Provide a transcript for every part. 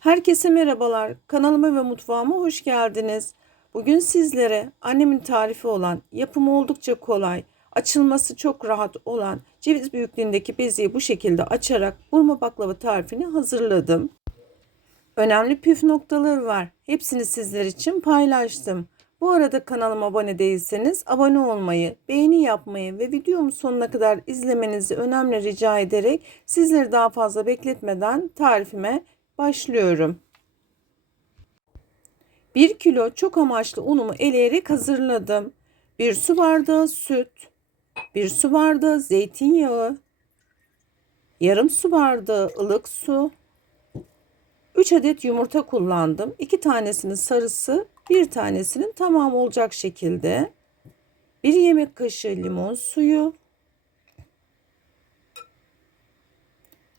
Herkese merhabalar. Kanalıma ve mutfağıma hoş geldiniz. Bugün sizlere annemin tarifi olan, yapımı oldukça kolay, açılması çok rahat olan ceviz büyüklüğündeki beziyi bu şekilde açarak burma baklava tarifini hazırladım. Önemli püf noktaları var. Hepsini sizler için paylaştım. Bu arada kanalıma abone değilseniz abone olmayı, beğeni yapmayı ve videomu sonuna kadar izlemenizi önemli rica ederek sizleri daha fazla bekletmeden tarifime başlıyorum. 1 kilo çok amaçlı unumu eleyerek hazırladım. 1 su bardağı süt, 1 su bardağı zeytinyağı, yarım su bardağı ılık su, 3 adet yumurta kullandım. 2 tanesinin sarısı, bir tanesinin tamamı olacak şekilde. 1 yemek kaşığı limon suyu,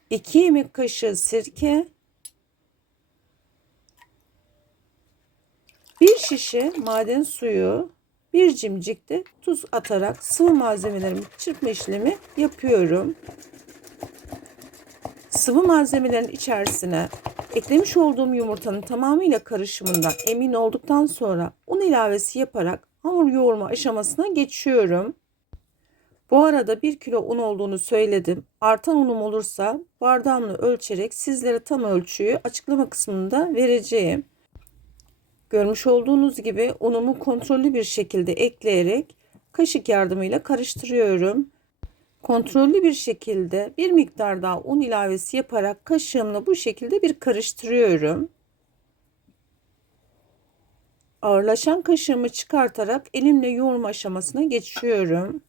2 yemek kaşığı sirke, 1 şişe maden suyu, 1 cimcik de tuz atarak sıvı malzemelerimi çırpma işlemi yapıyorum. Sıvı malzemelerin içerisine eklemiş olduğum yumurtanın tamamıyla karışımından emin olduktan sonra un ilavesi yaparak hamur yoğurma aşamasına geçiyorum. Bu arada 1 kilo un olduğunu söyledim. Artan unum olursa bardağımla ölçerek sizlere tam ölçüyü açıklama kısmında vereceğim. Görmüş olduğunuz gibi unumu kontrollü bir şekilde ekleyerek kaşık yardımıyla karıştırıyorum. Kontrollü bir şekilde bir miktar daha un ilavesi yaparak kaşığımla bu şekilde bir karıştırıyorum. Ağırlaşan kaşığımı çıkartarak elimle yoğurma aşamasına geçiyorum.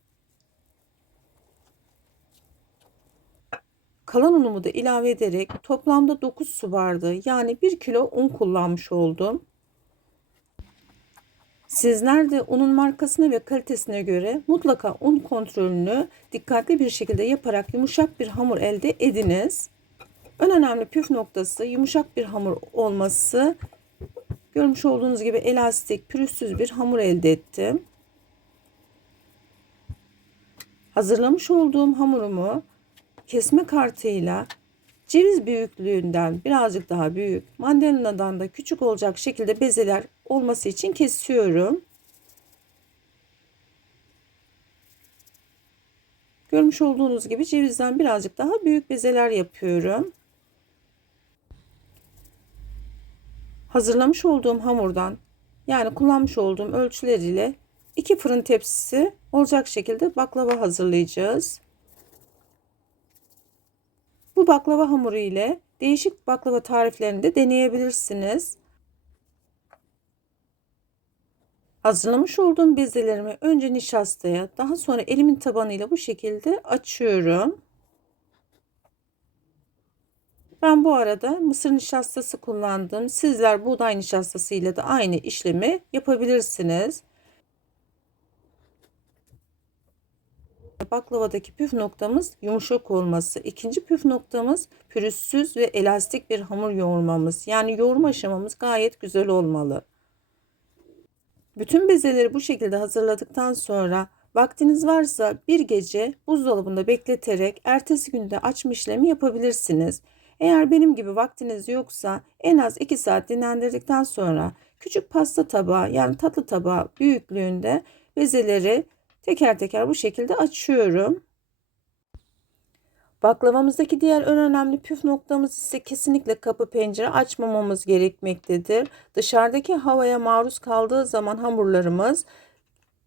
Kalan unumu da ilave ederek toplamda 9 su bardağı yani 1 kilo un kullanmış oldum. Sizler de unun markasına ve kalitesine göre mutlaka un kontrolünü dikkatli bir şekilde yaparak yumuşak bir hamur elde ediniz. En önemli püf noktası yumuşak bir hamur olması. Görmüş olduğunuz gibi elastik, pürüzsüz bir hamur elde ettim. Hazırlamış olduğum hamurumu kesme kartıyla ceviz büyüklüğünden birazcık daha büyük, mandalinadan da küçük olacak şekilde bezeler olması için kesiyorum. Görmüş olduğunuz gibi cevizden birazcık daha büyük bezeler yapıyorum. Hazırlamış olduğum hamurdan yani kullanmış olduğum ölçüler ile 2 fırın tepsisi olacak şekilde baklava hazırlayacağız. Bu baklava hamuru ile değişik baklava tariflerini de deneyebilirsiniz. Hazırlamış olduğum bezelerimi önce nişastaya, daha sonra elimin tabanıyla bu şekilde açıyorum. Ben bu arada mısır nişastası kullandım. Sizler buğday nişastası ile de aynı işlemi yapabilirsiniz. Baklavadaki püf noktamız yumuşak olması. İkinci püf noktamız pürüzsüz ve elastik bir hamur yoğurmamız. Yani yoğurma aşamamız gayet güzel olmalı. Bütün bezeleri bu şekilde hazırladıktan sonra vaktiniz varsa bir gece buzdolabında bekleterek ertesi günde açma işlemi yapabilirsiniz. Eğer benim gibi vaktiniz yoksa en az 2 saat dinlendirdikten sonra küçük pasta tabağı yani tatlı tabağı büyüklüğünde bezeleri teker teker bu şekilde açıyorum. Baklavamızdaki diğer en önemli püf noktamız ise kesinlikle kapı pencere açmamamız gerekmektedir. Dışarıdaki havaya maruz kaldığı zaman hamurlarımız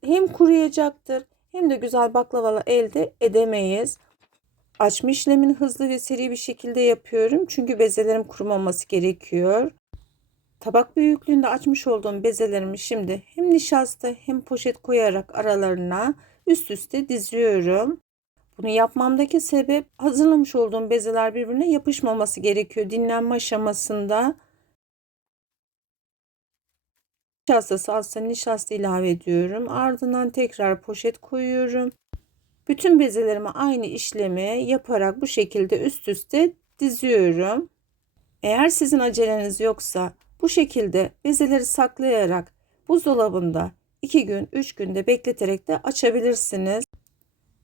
hem kuruyacaktır hem de güzel baklavalar elde edemeyiz. Açma işlemini hızlı ve seri bir şekilde yapıyorum çünkü bezelerim kurumaması gerekiyor. Tabak büyüklüğünde açmış olduğum bezelerimi şimdi hem nişasta hem poşet koyarak aralarına üst üste diziyorum. Bunu yapmamdaki sebep hazırlamış olduğum bezeler birbirine yapışmaması gerekiyor dinlenme aşamasında. Nişastası azsa nişasta ilave ediyorum. Ardından tekrar poşet koyuyorum. Bütün bezelerime aynı işlemi yaparak bu şekilde üst üste diziyorum. Eğer sizin aceleniz yoksa bu şekilde bezeleri saklayarak buzdolabında 2 gün 3 günde bekleterek de açabilirsiniz.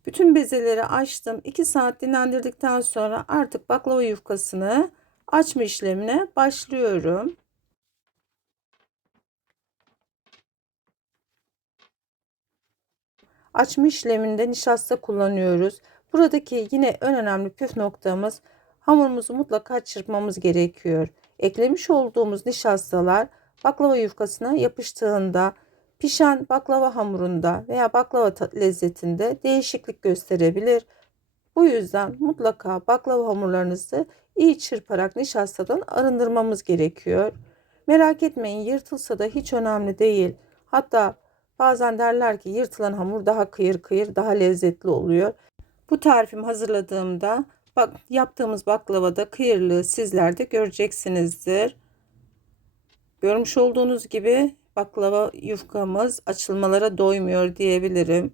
Bütün bezeleri açtım. 2 saat dinlendirdikten sonra artık baklava yufkasını Açma işlemine başlıyorum. Açma işleminde nişasta kullanıyoruz. Buradaki yine en önemli püf noktamız, hamurumuzu mutlaka çırpmamız gerekiyor. Eklemiş olduğumuz nişastalar baklava yufkasına yapıştığında pişen baklava hamurunda veya baklava lezzetinde değişiklik gösterebilir. Bu yüzden mutlaka baklava hamurlarınızı iyi çırparak nişastadan arındırmamız gerekiyor. Merak etmeyin, yırtılsa da hiç önemli değil. Hatta bazen derler ki yırtılan hamur daha kıyır kıyır, daha lezzetli oluyor. Bu tarifimi hazırladığımda bak, yaptığımız baklavada kıyırlığı sizler de göreceksinizdir. Görmüş olduğunuz gibi baklava yufkamız açılmalara doymuyor diyebilirim.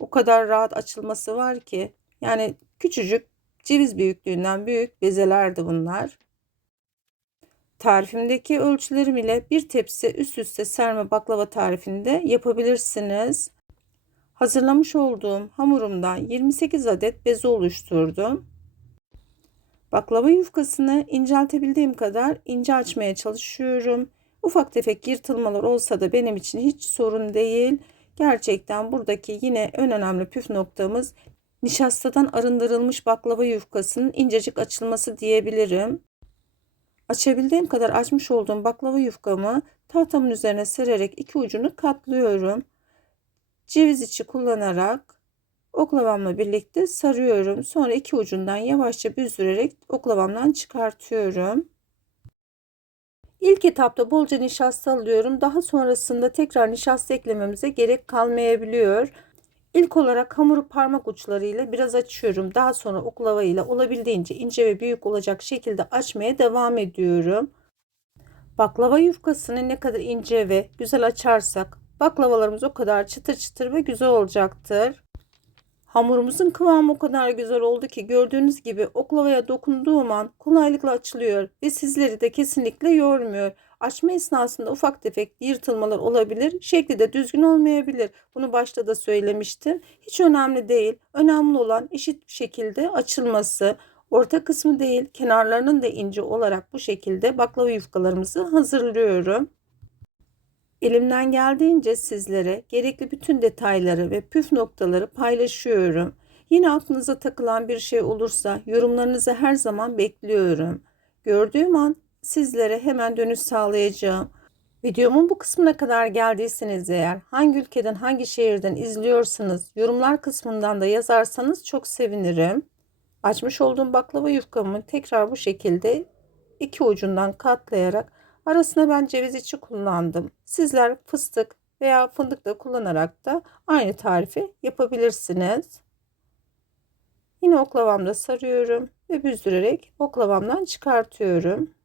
O kadar rahat açılması var ki, yani küçücük ceviz büyüklüğünden büyük bezelerdi bunlar. Tarifimdeki ölçülerim ile bir tepsi üst üste serme baklava tarifinde yapabilirsiniz. Hazırlamış olduğum hamurumdan 28 adet beze oluşturdum. Baklava yufkasını inceltebildiğim kadar ince açmaya çalışıyorum. Ufak tefek yırtılmalar olsa da benim için hiç sorun değil. Gerçekten buradaki yine en önemli püf noktamız nişastadan arındırılmış baklava yufkasının incecik açılması diyebilirim. Açabildiğim kadar açmış olduğum baklava yufkamı tahtamın üzerine sererek iki ucunu katlıyorum. Ceviz içi kullanarak oklavamla birlikte sarıyorum. Sonra iki ucundan yavaşça büzdürerek oklavamdan çıkartıyorum. İlk etapta bolca nişasta alıyorum. Daha sonrasında tekrar nişasta eklememize gerek kalmayabiliyor. İlk olarak hamuru parmak uçlarıyla biraz açıyorum. Daha sonra oklava ile olabildiğince ince ve büyük olacak şekilde açmaya devam ediyorum. Baklava yufkasını ne kadar ince ve güzel açarsak baklavalarımız o kadar çıtır çıtır ve güzel olacaktır. Hamurumuzun kıvamı o kadar güzel oldu ki gördüğünüz gibi oklavaya dokunduğum an kolaylıkla açılıyor ve sizleri de kesinlikle yormuyor. Açma esnasında ufak tefek yırtılmalar olabilir. Şekli de düzgün olmayabilir. Bunu başta da söylemiştim. Hiç önemli değil. Önemli olan eşit bir şekilde açılması. Orta kısmı değil, kenarlarının da ince olarak bu şekilde baklava yufkalarımızı hazırlıyorum. Elimden geldiğince sizlere gerekli bütün detayları ve püf noktaları paylaşıyorum. Yine aklınıza takılan bir şey olursa yorumlarınızı her zaman bekliyorum. Gördüğüm an sizlere hemen dönüş sağlayacağım. Videomun bu kısmına kadar geldiyseniz eğer, hangi ülkeden, hangi şehirden izliyorsanız yorumlar kısmından da yazarsanız çok sevinirim. Açmış olduğum baklava yufkamı tekrar bu şekilde iki ucundan katlayarak arasına ben ceviz içi kullandım. Sizler fıstık veya fındık da kullanarak da aynı tarifi yapabilirsiniz. Yine oklavamda sarıyorum ve büzdürerek oklavamdan çıkartıyorum.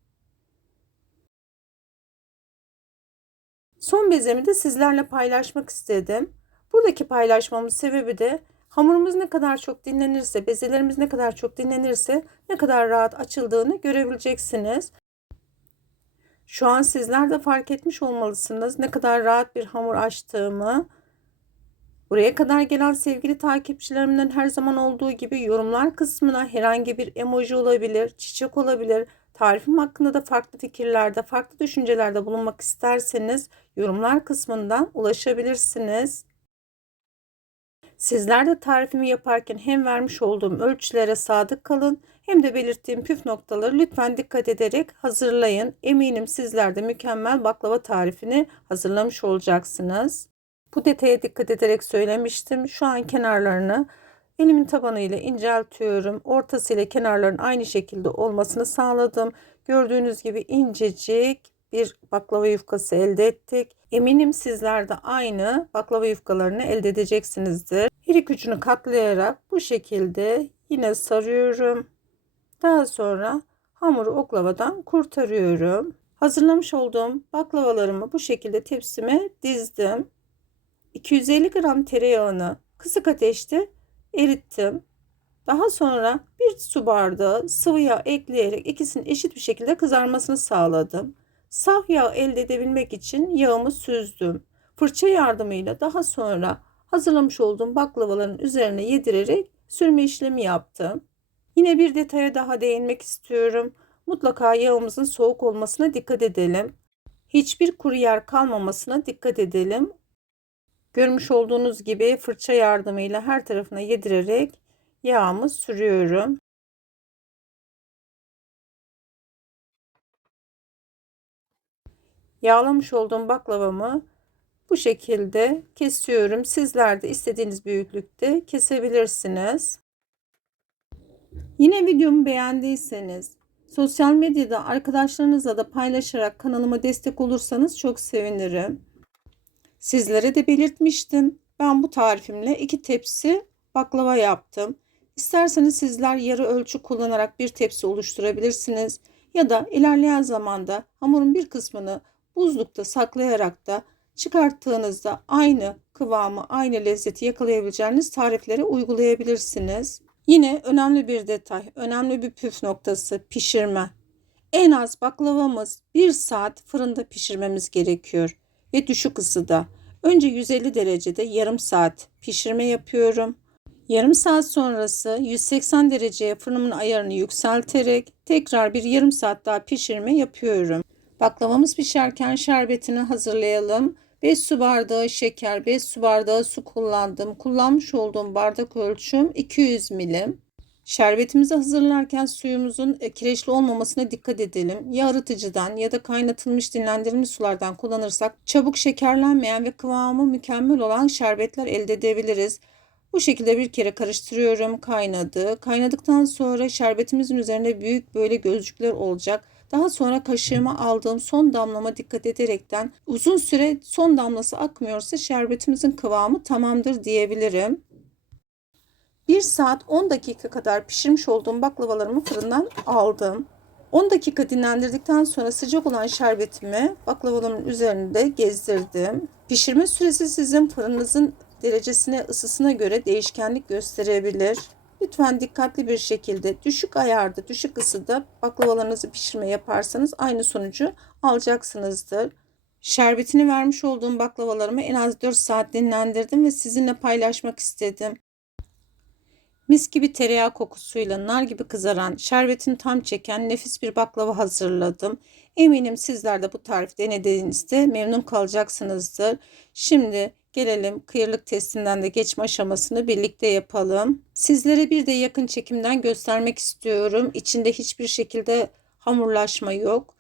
Son bezemi de sizlerle paylaşmak istedim. Buradaki paylaşmamın sebebi de hamurumuz ne kadar çok dinlenirse, bezelerimiz ne kadar çok dinlenirse ne kadar rahat açıldığını görebileceksiniz. Şu an sizler de fark etmiş olmalısınız ne kadar rahat bir hamur açtığımı. Buraya kadar gelen sevgili takipçilerimden her zaman olduğu gibi yorumlar kısmına herhangi bir emoji olabilir, çiçek olabilir. Tarifim hakkında da farklı fikirlerde, farklı düşüncelerde bulunmak isterseniz yorumlar kısmından ulaşabilirsiniz. Sizler de tarifimi yaparken hem vermiş olduğum ölçülere sadık kalın hem de belirttiğim püf noktaları lütfen dikkat ederek hazırlayın. Eminim sizler de mükemmel baklava tarifini hazırlamış olacaksınız. Bu detaya dikkat ederek söylemiştim. Şu an kenarlarını elimin tabanı ile inceltiyorum. Ortası ile kenarların aynı şekilde olmasını sağladım. Gördüğünüz gibi incecik bir baklava yufkası elde ettik. Eminim sizler de aynı baklava yufkalarını elde edeceksinizdir. Her iki ucunu katlayarak bu şekilde yine sarıyorum. Daha sonra hamuru oklavadan kurtarıyorum. Hazırlamış olduğum baklavalarımı bu şekilde tepsime dizdim. 250 gram tereyağını kısık ateşte erittim. Daha sonra bir su bardağı sıvı yağ ekleyerek ikisinin eşit bir şekilde kızarmasını sağladım. Saf yağ elde edebilmek için yağımı süzdüm. Fırça yardımıyla daha sonra hazırlamış olduğum baklavaların üzerine yedirerek sürme işlemi yaptım. Yine bir detaya daha değinmek istiyorum. Mutlaka yağımızın soğuk olmasına dikkat edelim. Hiçbir kuru yer kalmamasına dikkat edelim. Görmüş olduğunuz gibi fırça yardımıyla her tarafına yedirerek yağımı sürüyorum. Yağlamış olduğum baklavamı bu şekilde kesiyorum. Sizler de istediğiniz büyüklükte kesebilirsiniz. Yine videomu beğendiyseniz sosyal medyada arkadaşlarınızla da paylaşarak kanalıma destek olursanız çok sevinirim. Sizlere de belirtmiştim. Ben bu tarifimle 2 tepsi baklava yaptım. İsterseniz sizler yarı ölçü kullanarak bir tepsi oluşturabilirsiniz. Ya da ilerleyen zamanda hamurun bir kısmını buzlukta saklayarak da çıkarttığınızda aynı kıvamı, aynı lezzeti yakalayabileceğiniz tarifleri uygulayabilirsiniz. Yine önemli bir detay, önemli bir püf noktası pişirme. En az baklavamız 1 saat fırında pişirmemiz gerekiyor ve düşük ısıda. Önce 150 derecede yarım saat pişirme yapıyorum. Yarım saat sonrası 180 dereceye fırınımın ayarını yükselterek tekrar bir yarım saat daha pişirme yapıyorum. Baklavamız pişerken şerbetini hazırlayalım. 5 su bardağı şeker, 5 su bardağı su kullandım. Kullanmış olduğum bardak ölçüm 200 milim. Şerbetimizi hazırlarken suyumuzun kireçli olmamasına dikkat edelim. Ya arıtıcıdan ya da kaynatılmış dinlendirilmiş sulardan kullanırsak çabuk şekerlenmeyen ve kıvamı mükemmel olan şerbetler elde edebiliriz. Bu şekilde bir kere karıştırıyorum. Kaynadı. Kaynadıktan sonra şerbetimizin üzerinde büyük böyle gözcükler olacak. Daha sonra kaşığıma aldığım son damlama dikkat ederekten uzun süre son damlası akmıyorsa şerbetimizin kıvamı tamamdır diyebilirim. 1 saat 10 dakika kadar pişirmiş olduğum baklavalarımı fırından aldım. 10 dakika dinlendirdikten sonra sıcak olan şerbetimi baklavalarımın üzerinde gezdirdim. Pişirme süresi sizin fırınınızın derecesine, ısısına göre değişkenlik gösterebilir. Lütfen dikkatli bir şekilde düşük ayarda, düşük ısıda baklavalarınızı pişirme yaparsanız aynı sonucu alacaksınızdır. Şerbetini vermiş olduğum baklavalarımı en az 4 saat dinlendirdim ve sizinle paylaşmak istedim. Mis gibi tereyağı kokusuyla nar gibi kızaran, şerbetini tam çeken nefis bir baklava hazırladım. Eminim sizler de bu tarifi denediğinizde memnun kalacaksınızdır. Şimdi gelelim kıyırlık testinden de geçme aşamasını birlikte yapalım. Sizlere bir de yakın çekimden göstermek istiyorum. İçinde hiçbir şekilde hamurlaşma yok.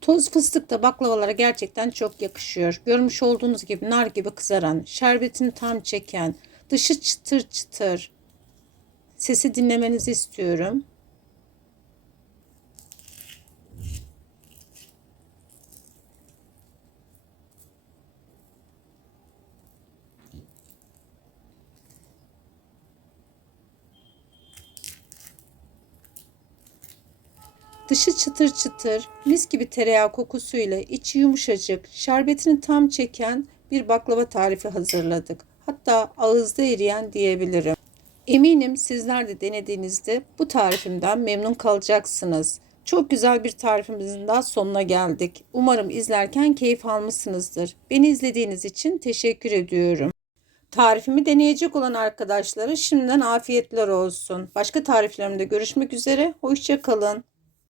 Toz fıstık da baklavalara gerçekten çok yakışıyor. Görmüş olduğunuz gibi nar gibi kızaran, şerbetini tam çeken, dışı çıtır çıtır. Sesi dinlemenizi istiyorum. Dışı çıtır çıtır, mis gibi tereyağı kokusuyla içi yumuşacık, şerbetini tam çeken bir baklava tarifi hazırladık. Hatta ağızda eriyen diyebilirim. Eminim sizler de denediğinizde bu tarifimden memnun kalacaksınız. Çok güzel bir tarifimizin daha sonuna geldik. Umarım izlerken keyif almışsınızdır. Beni izlediğiniz için teşekkür ediyorum. Tarifimi deneyecek olan arkadaşlara şimdiden afiyetler olsun. Başka tariflerimde görüşmek üzere. Hoşça kalın.